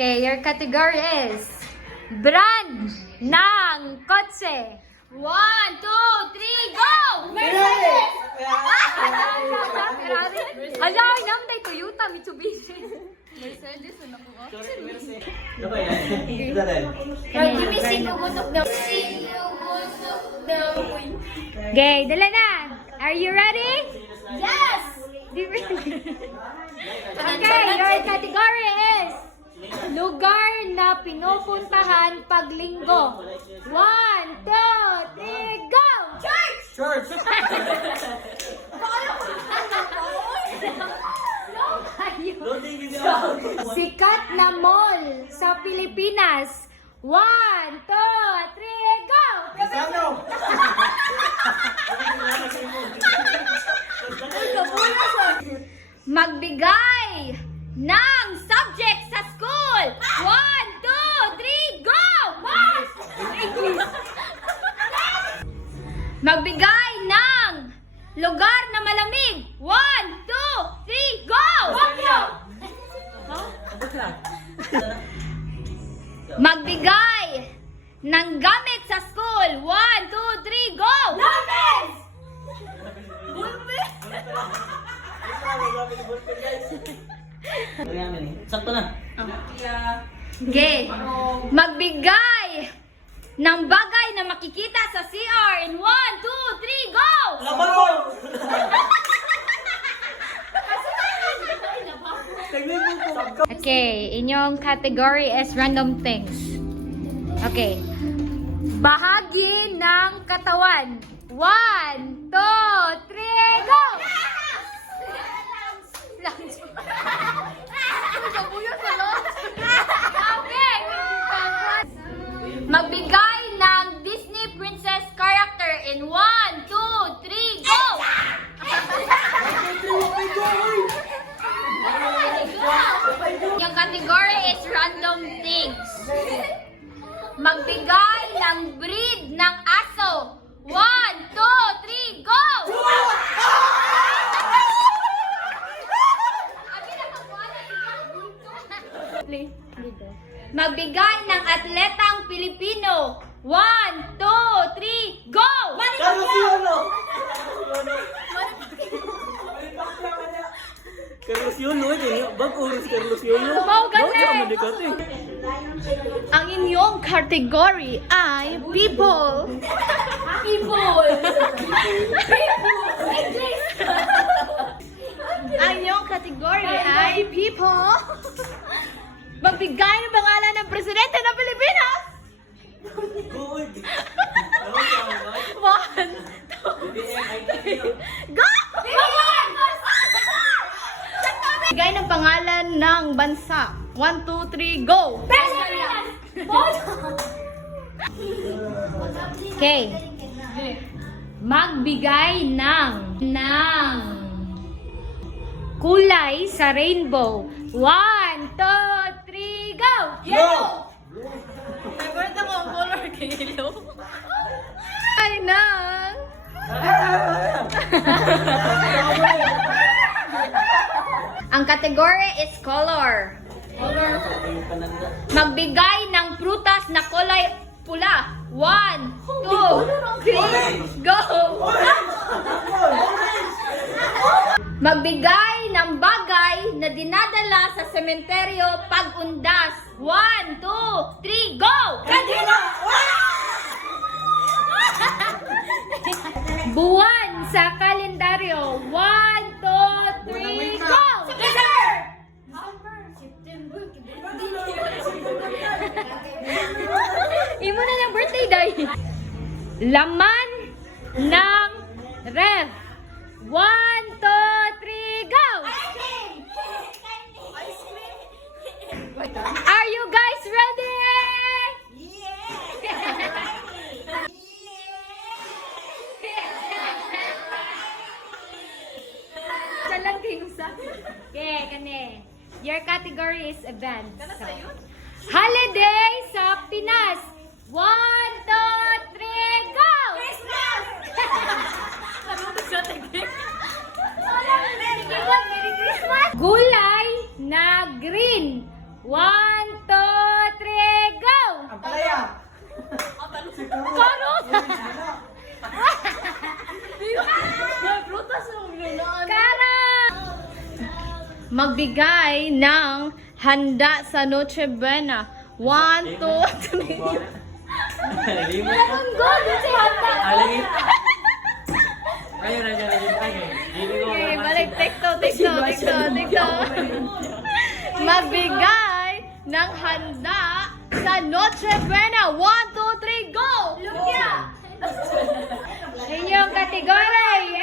Okay, your category is brand ng kotse. 1, 2, 3, go! Mercedes! Hala, inam na Toyota, Mitsubishi. Mercedes, ano ko? Ano yan? Ito rin. Okay, dala na. Are you ready? Yes! Okay, your category is lugar na pinupuntahan pag linggo. 1, 2, 3, go! Church! Church! Sikat na mall sa Pilipinas. 1, 2, 3, go! Ano? Magbigay ng subject sa school. 1, 2, 3, go! English. Magbigay ng lugar na malamig. 1, 2, 3, go! Magbigay ng gamit sa school. 1, 2, 3, go! Lapis! Sakto na. Okay. Magbigay ng bagay na makikita sa CR in 1, 2, 3, go! Lababo! Okay, inyong category is random things. Okay. Bahagi ng katawan. 1, 2, 3, go! Lungs. Okay. Magbigay ng Disney princess character in 1, 2, 3, go! Yung category is random things. Magbigay ng breed ng aso. 1, 2, 3, go! Magbigay ng atletang Pilipino. 1, 2, 3, go! Carlos Yulo! Carlos Yulo, bag-oras Carlos Yulo. Wow, galing! Bakit ka madikati? Ang inyong category ay people. People! Ang inyong category ay people. Magbigay ng pangalan ng presidente ng Pilipinas. Good! 1, 2, 3, go! Magbigay ng pangalan ng bansa. 1, 2, 3, go! Okay. Magbigay ng kulay sa rainbow. 1, 2, 3, go! Yellow! Nagwerte mo ang color kay yellow. Ay nang! Ang category is color. Magbigay ng prutas na kulay pula. 1, 2, 3, go! Magbigay ng bagay na dinadala sa sementeryo pag undas. 1, 2, 3, go! Kandila! Buwan sa kalendaryo. 1, 2, 3, go! Imo na ng birthday day. Laman ng ref. 1, 2, 3, go! Are you guys ready? Salang sa. Okay, kani. Your category is events. Holiday sa Pinas. 1, 2, 3, go! Christmas! Gulay na green. 1, 2, Alaya. Karot! May prutas yung lunaan. Karot! Magbigay ng handa sa Noche Buena. 1, 2, 3. Limit. Ang god! Si handa! Alingit. Ayun na dyan. Okay, balik. Tikto. Magbigay ng handa sa Noche Buena. 1, 2, 3, go! Lumpia. Inyong kategory!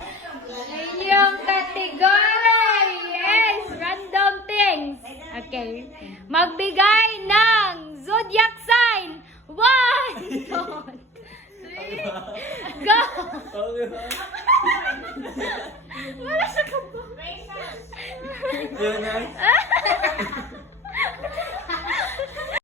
Yes! Random things! Okay. Magbigay ng zodiac sign! 1, 2, 3, go! Wala sa kabang. Yun na.